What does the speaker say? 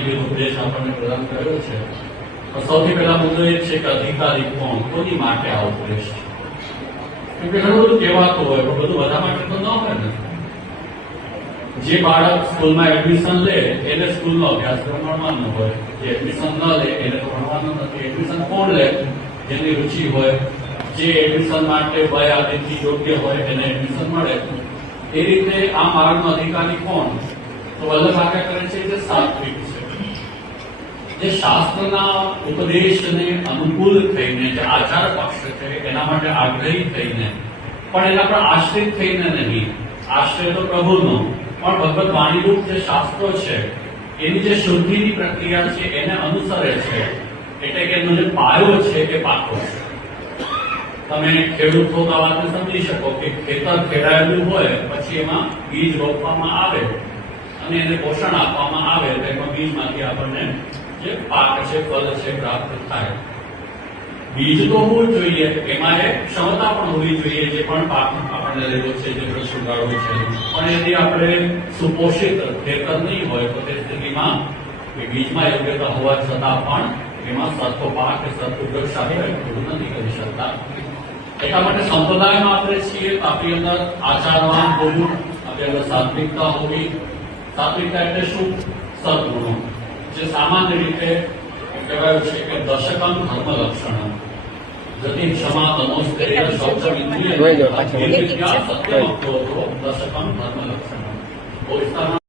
માહિતી ઉપદેશ આપણને પ્રદાન કર્યો છે. સૌથી પહેલા મુદ્દો એ છે કે અધિકારી કોણ, કોની માટે આ ઉપદેશ છે? કેમ કે ઘણું બધું કહેવાતું હોય પણ બધું બધા માટે તો ન હોય ને. જે બાળક સ્કૂલમાં એડમિશન લે એને સ્કૂલનો અભ્યાસક્રમ ભણવાનો હોય, જે એડમિશન ન લે એને તો ભણવાનું નથી. એડમિશન કોણ લે? જેની રુચિ હોય, જે એડમિશન માટે વય આદિથી યોગ્ય હોય એને એડમિશન મળે. એ રીતે આ માર્ગનો અધિકારી કોણ? તો વલ્લભ આજ્ઞા કરે છે કે સાત્વિક છે, જે શાસ્ત્રના ઉપદેશને અનુકૂળ થઈને, જે આચાર પક્ષ છે એના માટે આગ્રહી થઈને, પણ એના પર આશ્રિત થઈને નહીં. આશ્રય તો પ્રભુનો, પણ ભગવત વાણીરૂપ જે શાસ્ત્રો છે એની જે શુદ્ધિની પ્રક્રિયા છે એને અનુસરે છે. એટલે કે એનો જે પાયો છે એ પાકો છે. તમે ખેડૂત છો તો આ વાતને સમજી શકો કે ખેતર ખેડાયેલું હોય પછી એમાં બીજ રોપવામાં આવે અને એને પોષણ આપવામાં આવે તો એમાં બીજમાંથી આપણને જે પાક છે, ફળ છે પ્રાપ્ત થાય. બીજ તો હોવું જોઈએ, એમાં એક ક્ષમતા પણ હોવી જોઈએ જે પણ પાક આપણને લેવો છે, જે વૃક્ષ ઉગાડવું છે. પણ એથી આપણે સુપોષિત ખેતર નહીં હોય તો તે સ્થિતિમાં બીજમાં યોગ્યતા હોવા છતાં પણ એમાં સરખો પાક કે સરખું વૃક્ષ આપણે પૂરું નથી કરી શકતા. એટલા માટે સંપ્રદાયમાં આપણે છીએ તો આપણી અંદર આચારવાન હોવું, આપણી અંદર સાત્વિકતા હોવી. સાત્વિકતા એટલે શું? સદગુણો, જે સામાન્ય રીતે કહેવાયું છે કે દશકમ ધર્મ લક્ષણ જતિ ક્ષમા તમોસ્તેય શૌચમિન્દ્રિય સત્યમ ક્રોધો દશકમ ધર્મ લક્ષણ.